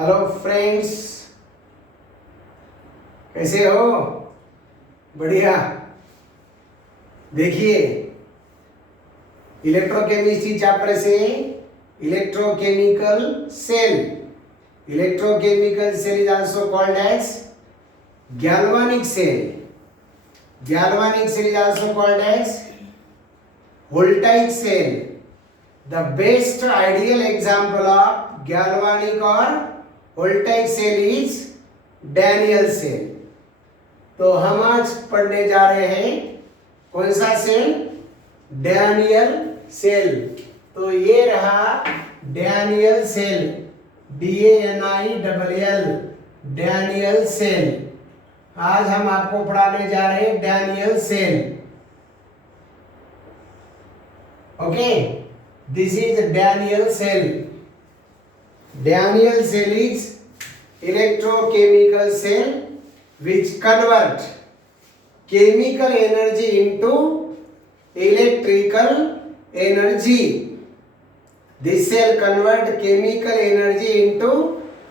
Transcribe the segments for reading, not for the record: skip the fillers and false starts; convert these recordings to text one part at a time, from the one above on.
Hello friends, कैसे हो? बढ़िया। देखिए, इलेक्ट्रोकेमिस्ट्री चैप्टर से electrochemical cell. Electrochemical cell is also called as galvanic cell. Galvanic cell is also called as voltaic cell. The best ideal example of galvanic or voltaic cell is Daniell cell. तो हम आज पढ़ने जा रहे हैं कौन सा सेल? Daniel cell. तो ये रहा Daniel cell, DANIEL, Daniel cell. आज हम आपको पढ़ाने जा रहे हैं Daniel cell. Okay, this is Daniel cell. Daniel cell is electrochemical cell which convert chemical energy into electrical energy. This cell convert chemical energy into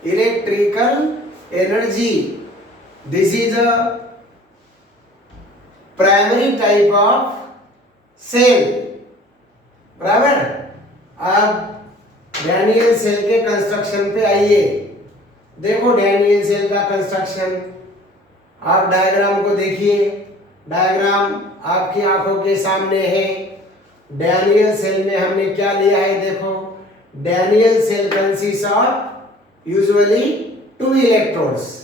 electrical energy. This is a primary type of cell. बराबर। अब Daniel cell के construction पे आइए। देखो Daniel cell का construction, आप diagram को देखिए। डायग्राम आपकी आंखों के सामने है। डैनियल सेल में हमने क्या लिया है? देखो, Daniel cell consist of usually 2 electrodes.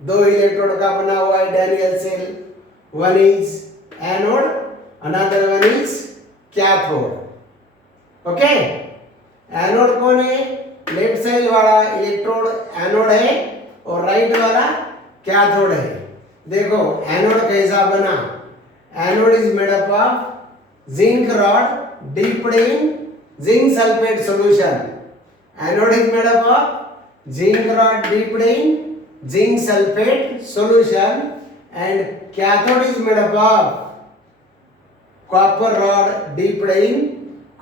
2 electrode का बना हुआ है Daniel cell. One is anode, another one is cathode. Okay, anode कौन है? लेफ्ट साइड वाला इलेक्ट्रोड एनोड है और राइट वाला कैथोड है। देखो एनोड कैसा बना? Anode is made up of zinc rod dipped in zinc sulphate solution. Anode is made up of zinc rod dipped in zinc sulfate solution, and cathode is made up of copper rod dipped in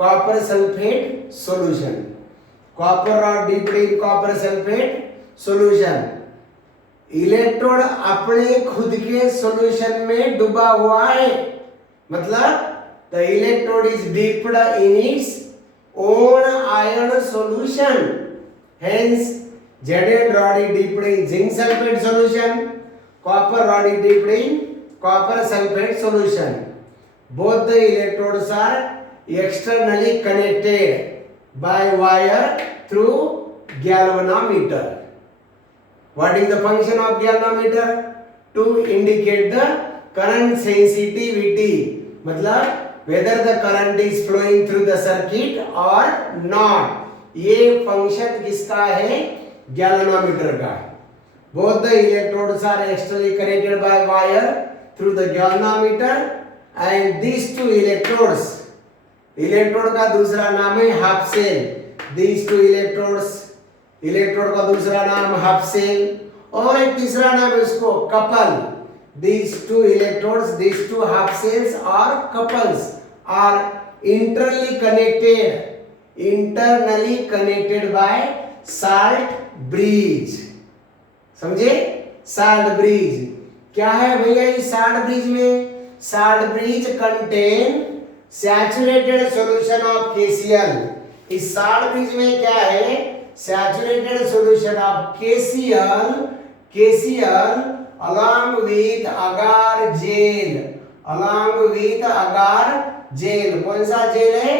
copper sulfate solution. Copper rod dipped in copper sulfate solution. Electrode अपने खुद के solution में डूबा हुआ है, मतलब the electrode is dipped in its own iron solution. Hence Zn rod is dipped in zinc sulfate solution, copper rod is dipped in copper sulfate solution. Both the electrodes are externally connected by wire through galvanometer. What is the function of galvanometer? To indicate the current sensitivity, मतलब whether the current is flowing through the circuit or not. ये function किसका है? galvanometer का। Both the electrodes are externally connected by wire through the galvanometer, and these 2 electrodes, electrode का दूसरा नाम है half cell. These 2 electrodes, electrode का दूसरा नाम half cell और एक तीसरा नाम है उसको couple. These 2 electrodes, these 2 half cells or couples are internally connected by salt bridge. समझे? साल्ट ब्रिज क्या है भैया? इस साल्ट ब्रिज में, salt bridge contain saturated solution of KCl। इस साल्ट ब्रिज में क्या है? Saturated solution of KCl along with agar gel, कौन सा जेल है?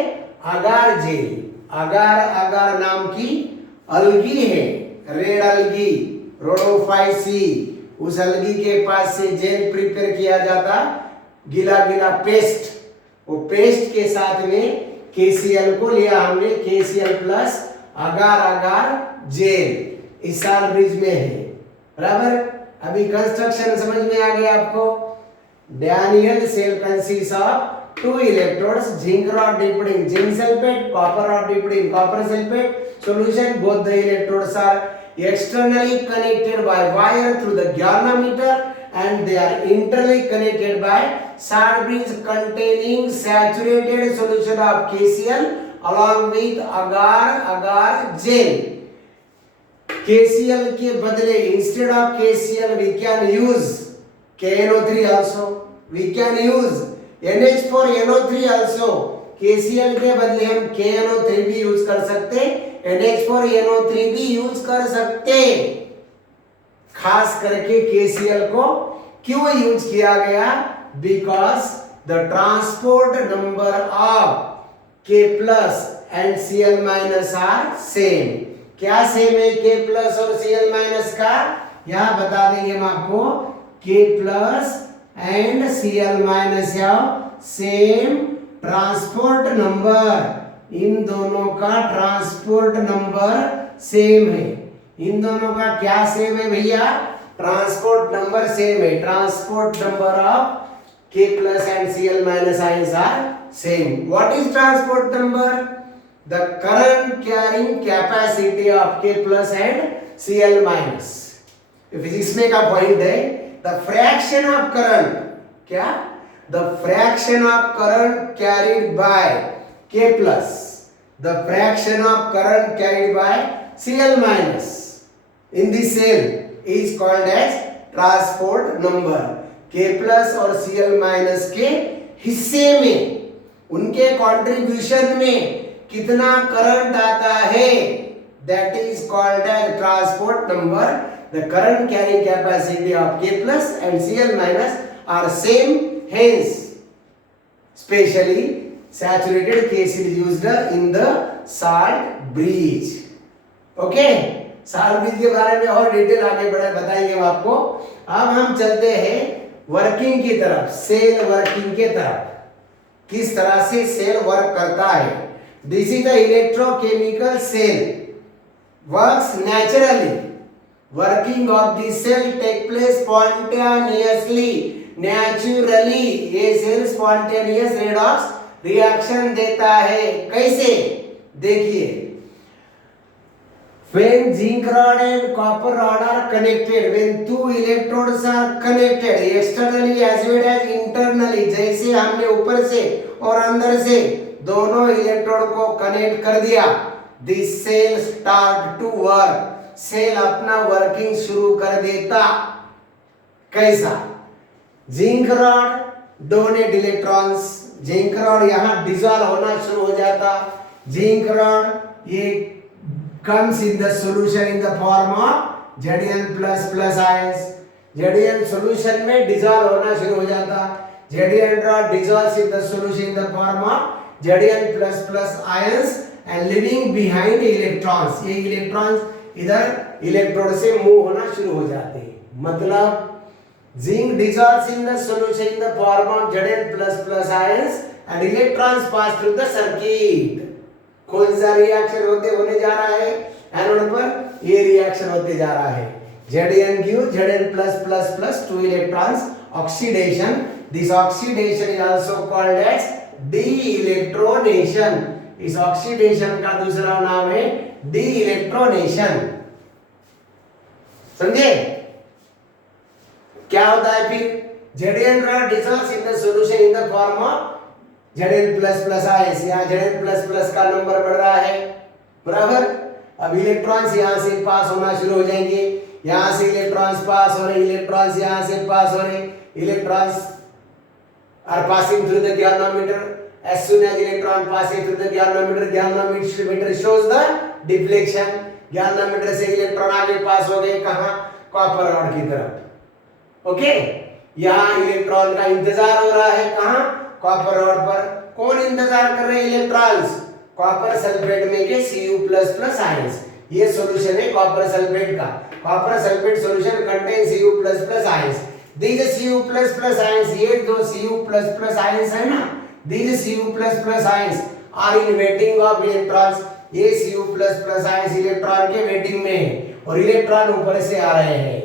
अगार जेल। अगार नाम की अलगी है, रेड अलगी, रोडोफाइसी। उस अलगी के पास से जेल प्रिपेयर किया जाता, गीला पेस्ट। वो पेस्ट के साथ में KCl को लिया हमने, KCl प्लस अगार जेल इस साल ब्रिज में है। बराबर। अभी कंस्ट्रक्शन समझ में आ गया आपको? Daniel cell consist of 2 electrodes, zinc rod dipped in zinc sulfate, copper rod dipped in copper sulfate solution. Both the electrodes are externally connected by wire through the galvanometer, and they are internally connected by salt bridge containing saturated solution of KCl along with agar gel. KCl के बदले instead of KCl we can use KNO3 also. We can use NH4NO3 also. KCl के बदले हम KNO3 भी use कर सकते, NH4NO3 भी use कर सकते। खास करके KCl को क्यों यूज किया गया? Because the transport number of K plus and Cl minus are same. क्या सेम है K plus और Cl minus का? यहाँ बता देंगे हम आपको, K plus and Cl minus have same transport number. इन दोनों का ट्रांसपोर्ट नंबर सेम है। इन दोनों का क्या सेम है भैया? ट्रांसपोर्ट नंबर सेम है। Transport number of K plus and Cl minus ions are same. What is transport number? The current carrying capacity of K plus and Cl minus. Physics में का point है, the fraction of current, क्या? The fraction of current carried by K plus, the fraction of current carried by Cl minus in the cell is called as transport number. K plus और Cl minus के हिस्से में, उनके contribution में कितना current आता है, that is called as transport number. The current carrying capacity of K plus and Cl minus are same, hence specially saturated KCl is used in the salt bridge. Okay, salt bridge के बारे में और detail आगे बढ़े बताएंगे हम आपको। अब हम चलते हैं वर्किंग की तरफ, सेल वर्किंग के तरफ, किस तरह से सेल वर्क करता है। This is the electrochemical cell works naturally. Working of the cell take place spontaneously, naturally. ये सेल स्पॉन्टेनियस रेडॉक्स रिएक्शन देता है। कैसे? देखिए, when zinc rod and copper rod are connected, when two electrodes are connected externally as well as internally, जैसे हमने ऊपर से और अंदर से दोनों इलेक्ट्रोड को कनेक्ट कर दिया, this cell start to work, cell अपना वर्किंग शुरू कर देता। कैसा? Zinc rod donate electrons, zinc rod यहाँ डिसॉल्व होना शुरू हो जाता। जिंक रॉड ये comes in the solution in the form of Zn++ ions. Zn solution में डिसॉल्व होना शुरू हो जाता। Zn rod dissolves in the solution in the form of Zn++ ions and leaving behind electrons. ये electrons इधर electrode से move होना शुरू हो जाते हैं। मतलब zinc dissolves in the solution in the form of Zn++ ions and electrons pass through the circuit. कौन सा रिएक्शन होने जा रहा है एनोड पर? ये रिएक्शन होते जा रहा है। Zn gives Zn+++ 2 electrons oxidation. This oxidation is also called as de-electronation. इस ऑक्सीडेशन का दूसरा नाम है de-electronation। समझे? क्या होता है फिर? Zn rod dissolves in the solution in the form of Zn++ ions। यहाँ Zn++ का नंबर बढ़ रहा है, बराबर। अब इलेक्ट्रॉन्स यहाँ से पास होना शुरू हो जाएंगे, यहाँ से इलेक्ट्रॉन्स पास हो रहे, इलेक्ट्रॉन्स यहाँ से पास हो रहे, electrons are passing through the galvanometer. As soon as electron passes through the galvanometer shows the deflection। Galvanometer से इलेक्ट्रॉन आगे पास हो गए कहाँ? कॉपर रॉड की तरफ। ओके, यहाँ इलेक्ट्रॉन का इंतजार हो रहा है कहाँ? कॉपर रॉड पर। कौन इंतजार कर रहे हैं इलेक्ट्रॉन्स? कॉपर सल्फेट में के Cu++ आयंस। ये सॉल्यूशन है कॉपर सल्फेट का। Copper sulphate solution contain Cu++ ions. These Cu++ ions, ये दो Cu++ आयंस है ना, these Cu++ ions are in waiting of electrons. ये Cu++ आयंस इलेक्ट्रॉन के वेटिंग में है और इलेक्ट्रॉन ऊपर से आ रहे हैं।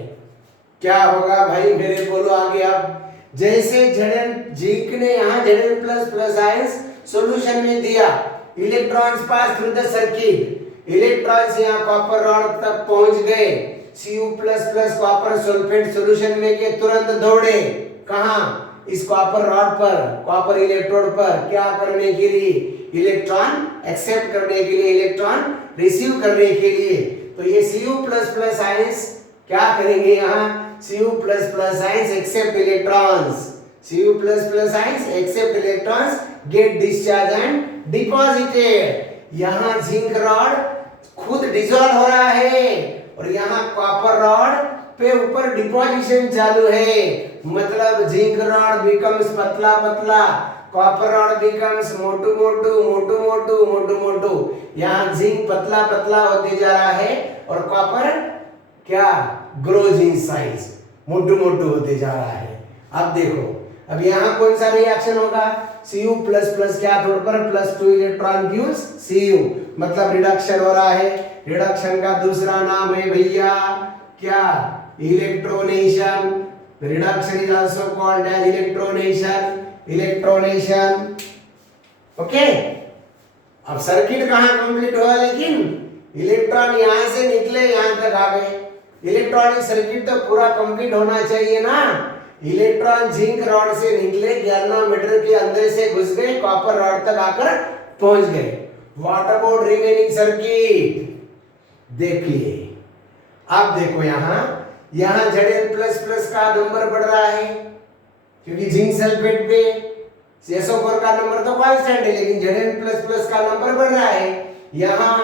क्या होगा भाई, मेरे बोलो आगे आप। जैसे जिंक ने यहाँ Zn++ आयंस सॉल्यूशन में दिया, electrons pass through the circuit, electrons यहाँ कॉपर रॉड तक पहुंच गए। Cu++ कॉपर सल्फेट सॉल्यूशन में के तुरंत दौड़े कहाँ? इस कॉपर रॉड पर, कॉपर इलेक्ट्रोड पर। क्या करने के लिए? इलेक्ट्रॉन एक्सेप्ट करने के लिए, इलेक्ट्रॉन रिसीव करने के लिए। तो ये Cu++ आयंस क्या करेंगे यहाँ, Cu++ ions accept electrons, Cu++ ions accept electrons, get discharge and deposited. यहाँ जिंक रॉड खुद डिसॉल्व हो रहा है और यहाँ कॉपर रॉड पे ऊपर डिपोजिशन चालू है, मतलब जिंक रॉड बिकम्स पतला पतला, कॉपर रॉड बिकम्स मोटू मोटू मोटू मोटू मोटू मोटू। यहाँ जिंक पतला पतला होते जा रहा है और कॉपर क्या ग्रोज इन साइज, मोटू मोटू होते जा रहा है। अब देखो, अब यहाँ कौन सा रिएक्शन होगा, Cu++ कैथोड पर +2 इलेक्ट्रॉन गिव्स Cu, मतलब रिडक्शन हो रहा है। रिडक्शन का दूसरा नाम है भैया क्या, electronation. Reduction is also called as electronation, electronation. Okay, अब सर्किट कहां कंप्लीट हुआ, लेकिन इलेक्ट्रॉन यहां से निकले यहां तक आ गए। इलेक्ट्रॉनिक सर्किट तो पूरा कंप्लीट होना चाहिए ना। इलेक्ट्रॉन जिंक रॉड से निकले, गैल्वेनोमीटर के अंदर से घुस गए, कॉपर रॉड तक आकर पहुंच गए। व्हाट अबाउट रिमेनिंग सर्किट, देखिए। अब देखो यहाँ Zn++ का नंबर बढ़ रहा है क्योंकि जिंक सल्फेट पे SO4 का नंबर तो कांस्टेंट है, लेकिन Zn++ का नंबर बढ़ रहा है। यहाँ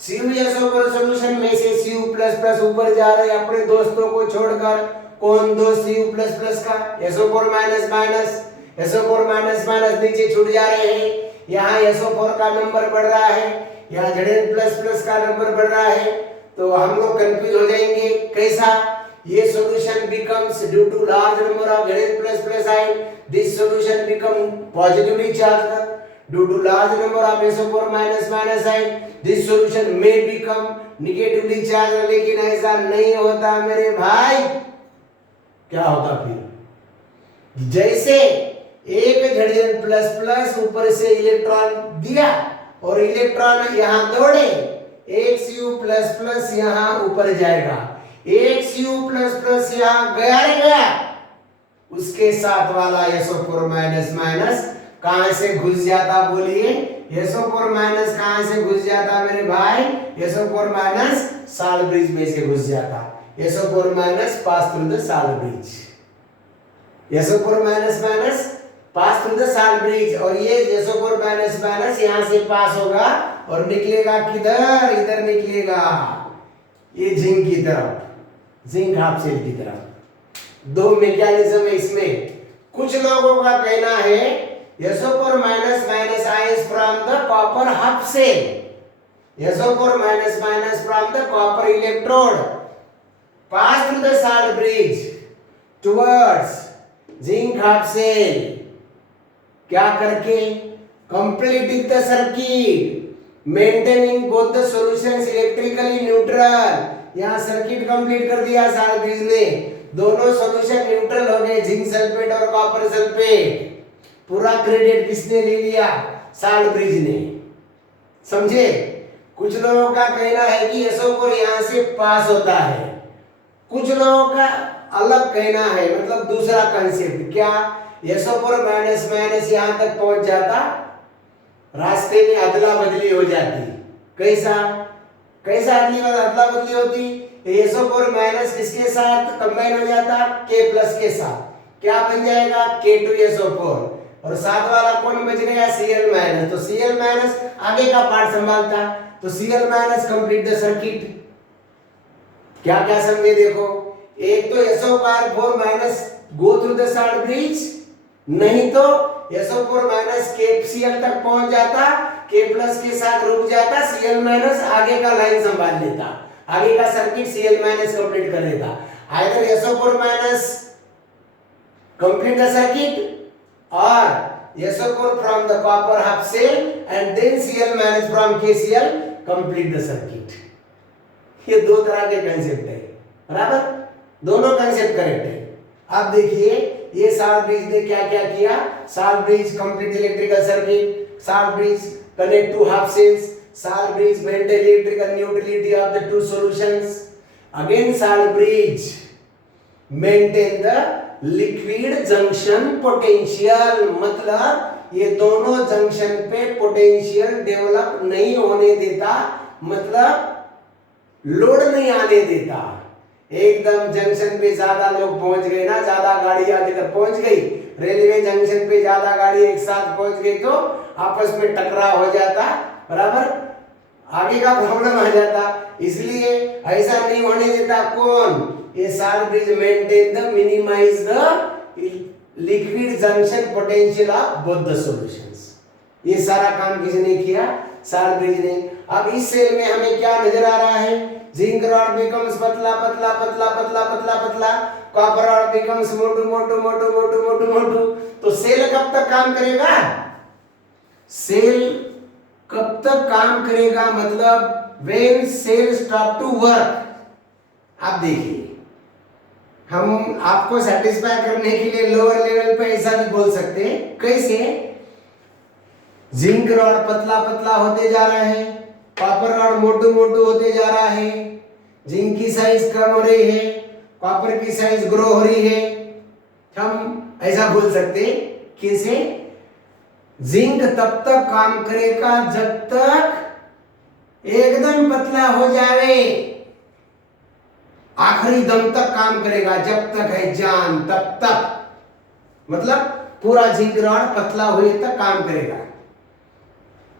CuSO4 सॉल्यूशन में से Cu++ ऊपर जा रहे अपने दोस्तों को छोड़कर। कौन दोस्त Cu++ का, SO4- SO4- नीचे छूट जा रहे हैं। यहाँ SO4 का नंबर बढ़ रहा है, यहाँ Zn++ का नंबर बढ़ रहा है, तो हम लोग कंफ्यूज हो जाएंगे। कैसा, ये solution becomes due to large number of Zn++ ion, this solution become positively charged. Due to large number of SO4- ion, this solution may become negatively charged। लेकिन ऐसा नहीं होता मेरे भाई। क्या होता फिर, जैसे एक Zn++ ऊपर से इलेक्ट्रॉन दिया और इलेक्ट्रॉन यहाँ दौड़े, एक Cu++ यहाँ ऊपर जाएगा, एक Cu++ यहाँ गया रे गया, उसके साथ वाला SO4- कहां से घुस जाता, बोलिए। SO4- कहां से घुस जाता मेरे भाई, SO4- साल्ट ब्रिज में से घुस जाता। SO4- pass through the salt bridge, SO4- pass through the salt bridge, और ये SO4- यहाँ से पास होगा और निकलेगा किधर, इधर निकलेगा, ये जिंक की तरफ, जिंक हाफ शेल की तरफ। दो मैकेनिज्म है इसमें। कुछ लोगों का कहना है SO4- ions from the copper half shell, SO4- from the copper electrode pass through the salt bridge towards zinc half shell, क्या करके, completing the circuit, maintaining both the solutions electrically neutral। यहाँ सर्किट कंप्लीट कर दिया salt bridge ने, दोनों solution neutral हो गए, zinc sulphate और कॉपर सल्फेट। पूरा क्रेडिट किसने ले लिया, साल्ट ब्रिज ने, समझे। कुछ लोगों का कहना है कि SO4 यहाँ से पास होता है, कुछ लोगों का अलग कहना है, मतलब दूसरा कंसेप्ट क्या, SO4- यहाँ तक पहुंच जाता, रास्ते में अदला बदली हो जाती। कैसा कैसा अदला बदली होती, SO4- किसके साथ कंबाइन हो जाता, K+ के साथ, क्या बन जाएगा, K2SO4, और साथ वाला कौन बच गया, Cl-, तो Cl- आगे का पार्ट संभालता, तो Cl- कंप्लीट द सर्किट। क्या क्या समझे देखो, एक तो SO4- go through the salt bridge, नहीं तो SO4- KCl तक पहुंच जाता, K+ के साथ रुक जाता, Cl- आगे का लाइन संभाल लेता, आगे का सर्किट Cl- कंप्लीट कर देता। Either SO4- complete the circuit or SO4 from the copper half shell and then Cl- from KCl complete the circuit। ये दो तरह के कंसेप्ट है, बराबर, दोनों कंसेप्ट करेक्ट है। अब देखिए ये साल्ट ब्रिज ने क्या क्या किया, salt bridge complete electrical circuit, salt bridge connect to half cells, salt bridge maintain electrical neutrality of the two solutions, again salt bridge maintain the liquid junction potential, मतलब ये दोनों जंक्शन पे potential develop नहीं होने देता, मतलब load नहीं आने देता। एकदम जंक्शन पे ज्यादा लोग पहुंच गए ना, ज्यादा गाड़ियां अगर पहुंच गई, रेलवे जंक्शन पे ज्यादा गाड़ी एक साथ पहुंच गई तो आपस में टकराव हो जाता, बराबर, आगे का प्रॉब्लम आ जाता। इसलिए ऐसा नहीं होने देता। कौन? ये salt bridge maintain the minimize the liquid junction potential of both the solutions. ये सारा काम किसने किया? सार ब्रिज ने। अब इस सेल में हमें क्या नजर आ रहा है? जिंक रॉड बिकम्स पतला पतला पतला पतला पतला पतला, कॉपर रॉड बिकम्स मोटू मोटू मोटू मोटू मोटू मोटू। तो सेल कब तक काम करेगा? सेल कब तक काम करेगा? मतलब when cell stop to work. आप देखिए, हम आपको सेटिस्फाई करने के लिए लोअर लेवल पे ऐसा भी बोल सकते हैं। कैसे? जिंक रॉड पतला पतला होते जा रहा है, कॉपर रॉड मोटू मोटू होते जा रहा है, जिंक की साइज कम हो रही है, कॉपर की साइज ग्रो हो रही है। हम ऐसा बोल सकते हैं। कैसे? जिंक तब तक काम करेगा जब तक एकदम पतला हो जाए, आखिरी दम तक काम करेगा, जब तक है जान तब तक, मतलब पूरा जिंक रॉड पतला हुए तक काम करेगा।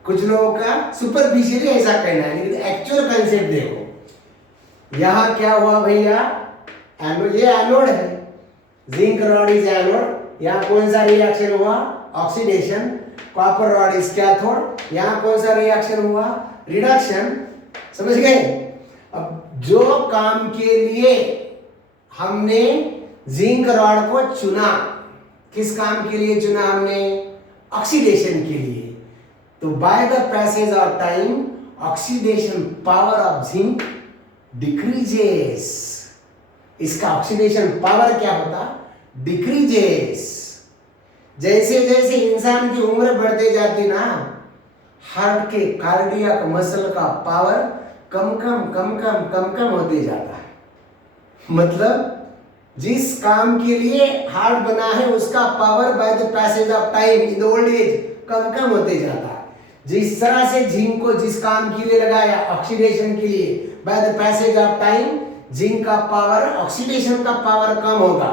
कुछ लोगों का सुपरफिशियली ऐसा कहना है, लेकिन एक्चुअल कंसेप्ट देखो। यहां क्या हुआ भैया? एनोड, ये एनोड है, जिंक रॉड इज एनोड। यहां कौन सा रिएक्शन हुआ? Oxidation. Copper rod is cathode. यहां कौन सा रिएक्शन हुआ? रिडक्शन। समझ गए? अब जो काम के लिए हमने जिंक रॉड को चुना, किस काम के लिए चुना हमने? ऑक्सीडेशन के लिए। तो bye the passage of time oxidation power of zinc decreases. इसका ऑक्सीडेशन पावर क्या होता? डिक्रीजेस। जैसे जैसे इंसान की उम्र बढ़ते जाती ना, हार्ट के कार्डियक मसल का पावर कम कम कम कम कम कम होते जाता है। मतलब जिस काम के लिए हार्ट बना है उसका power by the passage of time in the old age कम कम होते जाता है। जिस तरह से जिंक को जिस काम के लिए लगाया, ऑक्सीडेशन के लिए, bye the passage of time zinc का पावर, ऑक्सीडेशन का पावर कम होगा।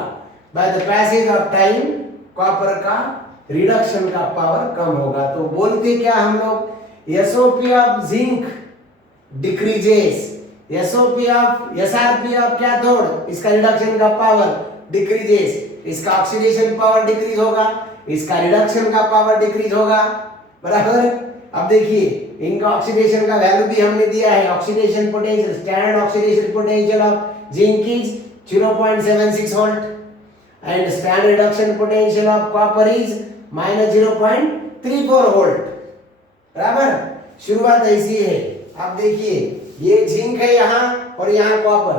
Bye the passage of time copper का रिडक्शन का पावर कम होगा। तो बोलते क्या हम लोग? SOP of zinc decreases, SOP of SRP of cathode, इसका रिडक्शन का पावर डिक्रीजेस, इसका ऑक्सीडेशन पावर डिक्रीज होगा, इसका रिडक्शन का पावर डिक्रीज होगा, बराबर। अब देखिए, इनका ऑक्सीडेशन का वैल्यू भी हमने दिया है। Oxidation potential, standard oxidation potential of zinc is 0.76 volt and standard reduction potential of copper is minus 0.34 volt, बराबर। शुरुआत ऐसी है। आप देखिए, ये जिंक है यहाँ और यहाँ कॉपर,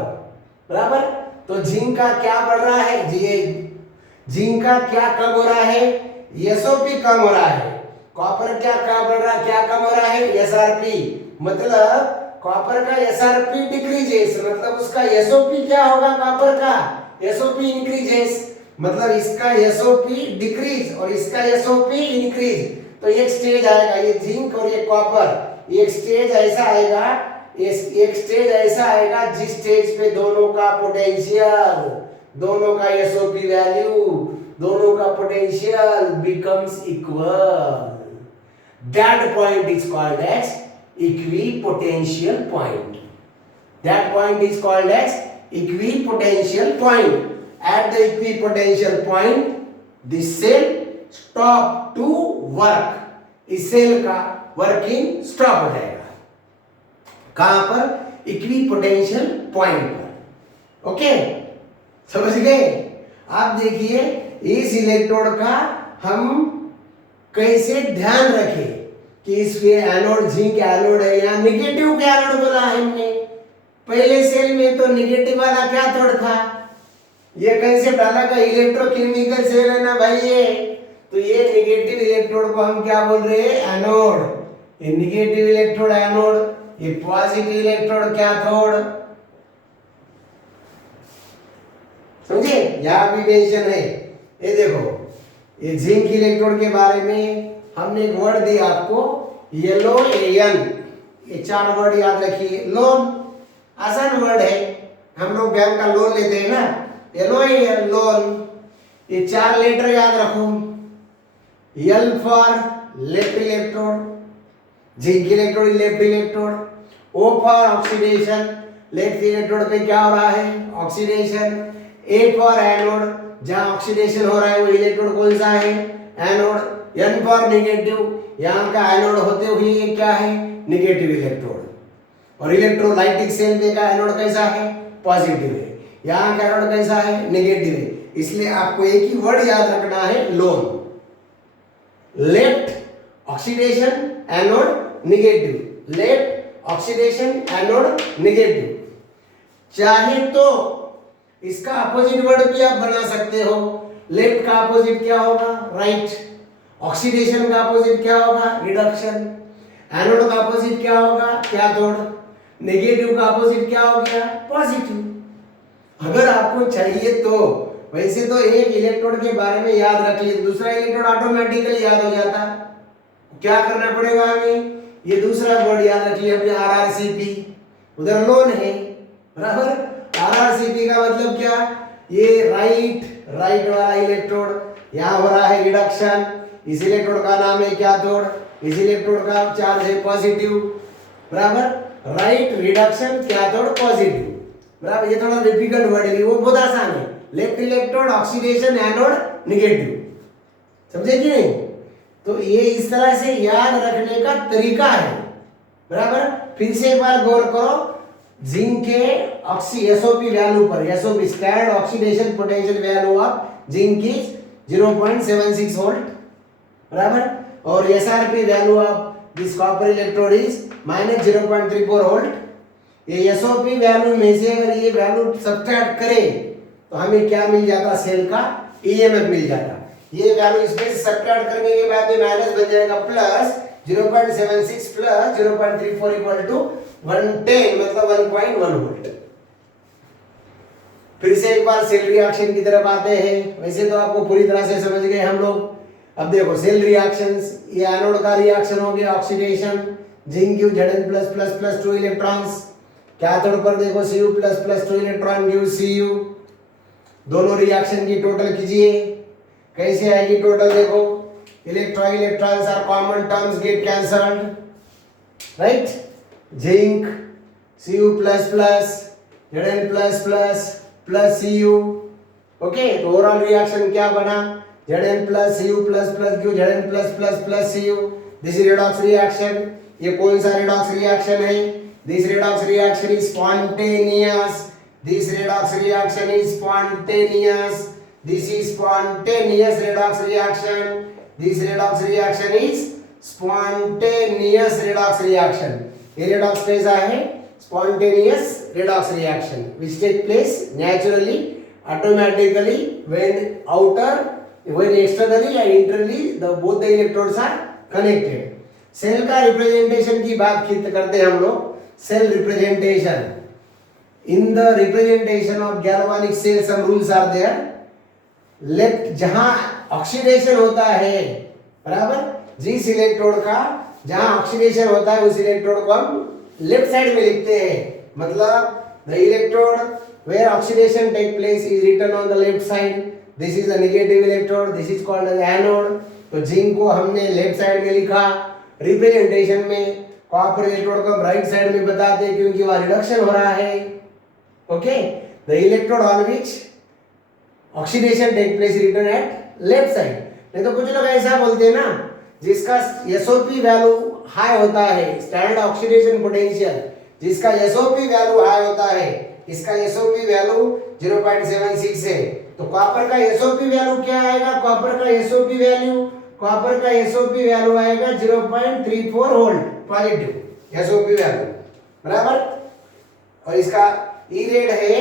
बराबर। तो जिंक का क्या बढ़ रहा है? ये जिंक का क्या कम हो रहा है? एसओपी कम हो रहा है। कॉपर क्या बढ़ रहा है? क्या कम हो रहा है? एसआरपी। मतलब कॉपर का एसआरपी डिक्रीजेस, मतलब उसका एसओपी क्या होगा? कॉपर का एसओपी इंक्रीजेस। मतलब इसका एसओपी डिक्रीज और इसका एसओपी इंक्रीज। तो एक स्टेज आएगा, ये जिंक और ये कॉपर, एक स्टेज ऐसा आएगा, एक स्टेज ऐसा आएगा जिस स्टेज पे दोनों का पोटेंशियल, दोनों का एसओपी वैल्यू, दोनों का potential becomes equal. That point is called as equipotential point. That point is called as equipotential point. At the equipotential point, the cell stop to work. इस सेल का working stop हो जाएगा। कहां पर? Equipotential point पर। Okay, समझ गए? आप देखिए, इस इलेक्ट्रोड का हम कैसे ध्यान रखें कि इसके एनोड जिंक एनोड है, यहाँ निगेटिव का एनोड बोला है हमने। पहले सेल में तो निगेटिव वाला कैथोड था। ये कैसे डाला का इलेक्ट्रोकेमिकल सेल है ना भाई ये, तो ये निगेटिव इलेक्ट्रोड को हम क्या बोल रहे हैं? एनोड। ये निगेटिव इलेक्ट्रोड एनोड, ये पॉजिटिव इलेक्ट्रोड कैथोड। समझे? यहां भी मेंशन है। ये देखो, ये जिंक इलेक्ट्रोड के बारे में हमने एक वर्ड दिया आपको, येलो एन। ये 4 वर्ड याद रखिए। लोन, आसान वर्ड है, हम लोग बैंक का लोन लेते हैं ना, LON लोन। ये 4 लेटर याद रखो, L for left electrode, zinc electrode left electrode, O for oxidation, left electrode पे क्या हो रहा है ऑक्सीडेशन, A फॉर एनोड, जहां ऑक्सीडेशन हो रहा है वो इलेक्ट्रोड कौन सा है एनोड, N फॉर नेगेटिव, यहाँ का एनोड होते हुए ये क्या है नेगेटिव इलेक्ट्रोड, और इलेक्ट्रोलाइटिक सेल में का एनोड कैसा है पॉजिटिव है, यहाँ का एनोड कैसा है नेगेटिव है। इसलिए आपको एक ही वर्ड याद रखना है loan, left oxidation anode negative, left oxidation anode negative. चाहे तो इसका अपोजिट वर्ड भी आप बना सकते हो, लेफ्ट का अपोजिट क्या होगा राइट, ऑक्सीडेशन का अपोजिट क्या होगा रिडक्शन, एनोड का अपोजिट क्या होगा कैथोड, नेगेटिव का अपोजिट क्या हो गया पॉजिटिव। अगर आपको चाहिए तो वैसे तो एक इलेक्ट्रोड के बारे में याद रख लिए, दूसरा इलेक्ट्रोड ऑटोमेटिकली याद हो जाता, क्या करना पड़ेगा हमें, ये दूसरा वर्ड याद रख लिया अपने RRCP, उधर लोन है बराबर। RRCP का मतलब क्या, ये राइट वाला इलेक्ट्रोड, यहाँ हो रहा है रिडक्शन, इस इलेक्ट्रोड का नाम है कैथोड, इस इलेक्ट्रोड का चार्ज है पॉजिटिव बराबर, राइट रिडक्शन कैथोड पॉजिटिव बराबर। ये थोड़ा डिफिकल्ट वर्ड है, वो बहुत आसान है, left electrode oxidation anode negative, समझे कि नहीं। तो ये इस तरह से याद रखने का तरीका है बराबर। फिर से एक बार गौर करो, जिंक के एसओपी वैल्यू पर, SOP standard oxidation potential value of zinc is 0.76 volt बराबर, और SRP value of this copper electrode is -0.34 volt. ये एसओपी वैल्यू में से अगर ये वैल्यू सब्ट्रैक्ट करें तो हमें क्या मिल जाता, सेल का ईएमएफ मिल जाता। ये वैल्यू इसमें से सब्ट्रैक्ट करने के बाद में माइनस बन जाएगा प्लस 0.76 प्लस 0.34 इक्वल टू 110 मतलब 1.1 वोल्ट। फिर से एक बार सेल रिएक्शन की तरफ आते हैं, वैसे तो आपको पूरी तरह से समझ गए हम लोग। अब देखो सेल रिएक्शंस, ये एनोड का रिएक्शन हो गया oxidation, zinc give Zn+++ 2 electrons, cathode पर देखो Cu++ 2 इलेक्ट्रॉन गिव Cu। दोनों रिएक्शन की टोटल कीजिए, कैसे आएगी टोटल, देखो electrons are common terms get cancelled right, zinc Cu++ Zn++ Cu, okay. तो ओवरऑल रिएक्शन क्या बना, Zn plus Cu give Zn++ Cu, this redox reaction. ये कौन सा रेडॉक्स रिएक्शन है, this redox reaction is spontaneous, this redox reaction is spontaneous, this is spontaneous redox reaction, this redox reaction is spontaneous redox reaction. ये redox कैसा है, spontaneous redox reaction which take place naturally automatically when externally and internally both the electrodes are connected। Cell का representation की बात करते हैं हम लोग, cell representation. In the representation of galvanic cell some rules are there. Left जहां oxidation होता है बराबर, जिस इलेक्ट्रोड का जहां ऑक्सीडेशन होता है उस इलेक्ट्रोड को हम लेफ्ट साइड में लिखते हैं, मतलब the electrode where oxidation take place is written on the left side, this is a negative electrode, this is called as anode। तो जिंक को हमने लेफ्ट साइड में लिखा, रिप्रेजेंटेशन में कॉपर इलेक्ट्रोड को राइट साइड में बताते हैं क्योंकि वहां रिडक्शन हो रहा है, okay. The electrode on which oxidation take place written at left side. नहीं तो कुछ लोग ऐसा बोलते हैं ना, जिसका एसओपी वैल्यू हाई होता है, स्टैंडर्ड ऑक्सीडेशन पोटेंशियल, जिसका एसओपी वैल्यू हाई होता है, इसका एसओपी वैल्यू 0.76 है, तो कॉपर का एसओपी वैल्यू क्या आएगा, कॉपर का एसओपी वैल्यू आएगा 0.34 वोल्ट पॉजिटिव एसओपी वैल्यू बराबर। और इसका ई रेड है,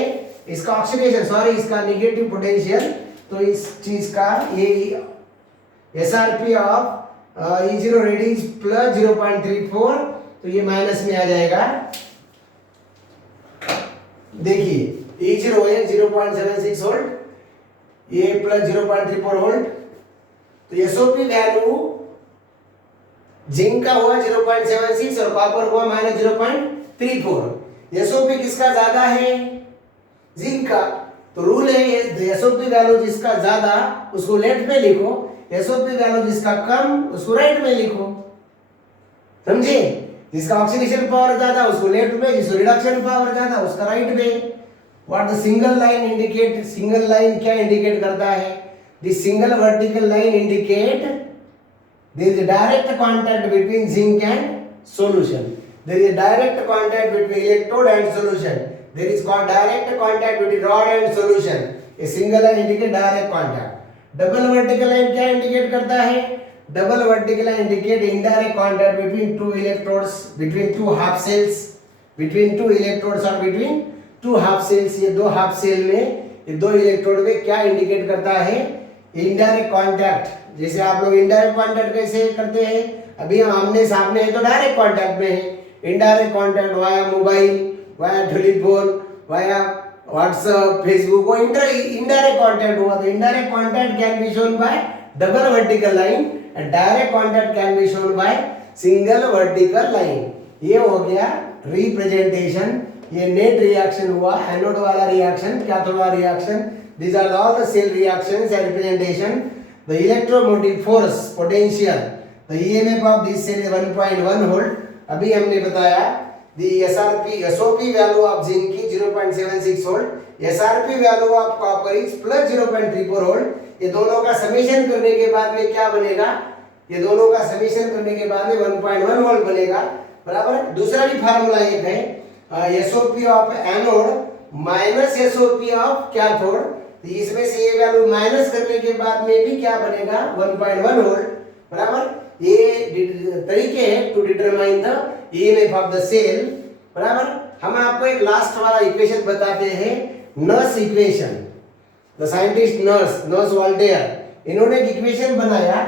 इसका ऑक्सीडेशन सॉरी इसका नेगेटिव पोटेंशियल, तो इस चीज का ये SRP of E0 red is plus 0.34, तो ये माइनस में आ जाएगा। देखिए E0 है 0.76 वोल्ट, ये प्लस 0.34 वोल्ट, तो एसओपी वैल्यू जिंक का हुआ 0.76 और कॉपर हुआ -0.34। एसओपी किसका ज्यादा है? जिंक का। तो रूल है एसओपी वैल्यू जिसका ज्यादा उसको लेफ्ट में लिखो, एसओपी वैल्यू जिसका कम उसको राइट में लिखो, समझे? जिसका ऑक्सीडेशन पावर ज्यादा उसको लेफ्ट में, जिसको रिडक्शन पावर ज्यादा उसका राइट में। What the single line indicate? Single line क्या इंडिकेट करता है? The single vertical line indicate there is a direct contact between zinc and solution. There is a direct contact between electrode and solution. There is direct contact between rod and solution. A single line indicate direct contact. Double vertical line क्या indicate करता है? Double vertical line indicate indirect contact between two electrodes, between two half cells, between two electrodes or between two half cells. ये दो half cell में, ये दो electrode में क्या indicate करता है? Indirect contact. जैसे आप लोग इनडायरेक्ट कांटेक्ट कैसे करते हैं? अभी हम आमने सामने हैं तो डायरेक्ट कांटेक्ट में है। Indirect contact via mobile, via telephone, via WhatsApp, Facebook, वो इनडायरेक्ट कांटेक्ट हुआ। तो indirect contact can be shown by double vertical line and direct contact can be shown by single vertical line. ये हो गया representation. ये net reaction हुआ, anode वाला reaction, cathode वाला reaction. These are all the cell reactions and representation. The electromotive force potential, the EMF of this cell is 1.1 volt. अभी हमने बताया the SOP value of zinc is 0.76 volt, SRP value of copper is plus 0.34 volt. ये दोनों का summation करने के बाद में क्या बनेगा? ये दोनों का समेशन करने के बाद में 1.1 वोल्ट बनेगा, बराबर। दूसरा भी फार्मूला एक है SOP of anode minus SOP of cathode. तो इसमें से ये वैल्यू माइनस करने के बाद में भी क्या बनेगा? 1.1 वोल्ट, बराबर। ये तरीके हैं to determine the EMF of the cell, बराबर। हम आपको एक लास्ट वाला इक्वेशन बताते हैं, Nernst equation. The scientist Nernst Walther, इन्होंने एक इक्वेशन बनाया।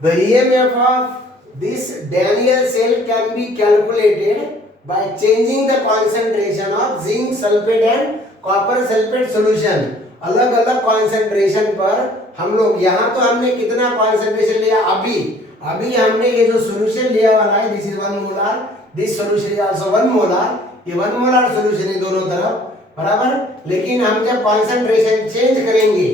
The EMF of this Daniel cell can be calculated by changing the concentration of zinc sulfate and copper sulfate solution. अलग अलग concentration पर हम लोग, यहाँ तो हमने कितना concentration लिया? अभी हमने ये जो solution लिया वाला है, this is 1 molar, this solution is also 1 molar, ये 1 molar solution है दोनों तरफ, बराबर। लेकिन हम जब concentration change करेंगे,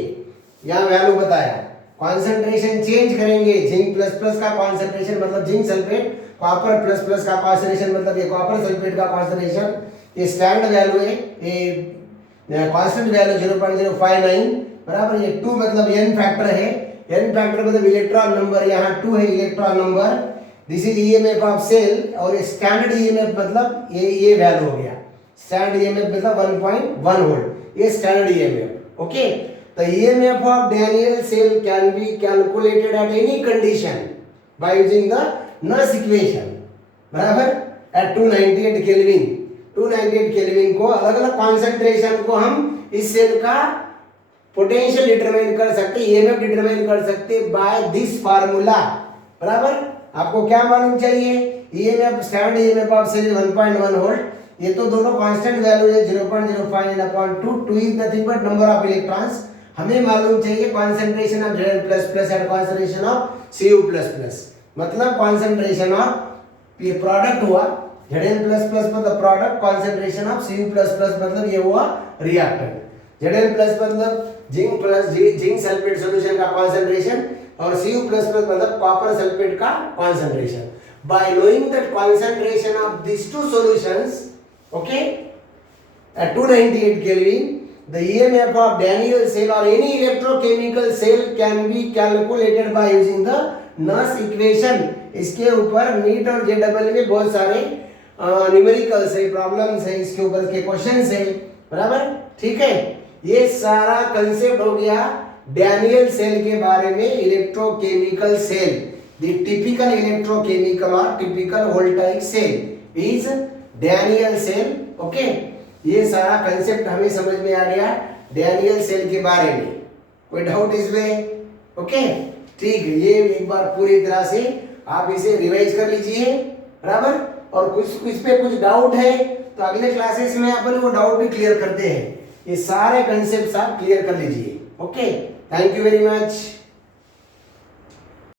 यहाँ वैल्यू बताया, concentration change करेंगे, जिंक प्लस प्लस का concentration मतलब zinc sulphate, copper plus plus का कॉन्सेंट्रेशन मतलब ये कॉपर सल्फेट का कॉन्सेंट्रेशन, ये स्टैंडर्ड वैल्यू है, ये कांस्टेंट वैल्यू 0.059, बराबर। ये 2 मतलब n फैक्टर है, n फैक्टर मतलब इलेक्ट्रॉन नंबर, यहाँ 2 है electron number. This is EMF of cell, और ये स्टैंडर्ड EMF मतलब ये वैल्यू हो गया। स्टैंडर्ड EMF मतलब 1.1 वोल्ट, ये स्टैंडर्ड EMF, ओके। तो EMF of Daniel cell can be calculated at any condition by using the Nernst equation, बराबर। एट 298 केल्विन, 298 केल्विन को अलग अलग कॉन्सेंट्रेशन को हम इस सेल का पोटेंशियल डिटरमाइन कर सकते, EMF डिटरमाइन कर सकते बाय दिस फार्मूला, बराबर। आपको क्या मालूम चाहिए? EMF standard EMF of cell 1.1 volt. ये तो दोनों कांस्टेंट वैल्यू है 0.059/2, 2 is nothing but number of electrons. हमें मालूम चाहिए concentration of Zn++ and concentration of Cu++, मतलब कॉन्सेंट्रेशन ऑफ ये प्रोडक्ट हुआ Zn++ मतलब प्रोडक्ट, कॉन्सेंट्रेशन ऑफ Cu++ मतलब ये हुआ रिएक्टेंट। Zn+ मतलब जिंक सल्फेट सॉल्यूशन का कॉन्सेंट्रेशन, और Cu++ मतलब कॉपर सल्फेट का concentration. By knowing that concentration of this to solutions, okay, at 298 Kelvin, the EMF of Daniell cell or any electrochemical cell can be calculated by using the Nernst equation. इसके ऊपर NEET और JEE में बहुत सारे numericals है, problems है, इसके ऊपर के क्वेश्चंस है, बराबर। ठीक है, ये सारा कंसेप्ट हो गया डैनियल सेल के बारे में। Electrochemical cell, the typical electrochemical और typical voltaic cell is Daniel cell, okay. ये सारा कंसेप्ट हमें समझ में आ गया डैनियल सेल के बारे में। कोई डाउट इसमें? ओके, ठीक है। ये एक बार पूरी तरह से आप इसे रिवाइज कर लीजिए, बराबर। और कुछ इस पे कुछ डाउट है तो अगले क्लासेस में अपन वो डाउट भी क्लियर करते हैं। ये सारे कंसेप्ट्स आप क्लियर कर लीजिए, okay. Thank you very much.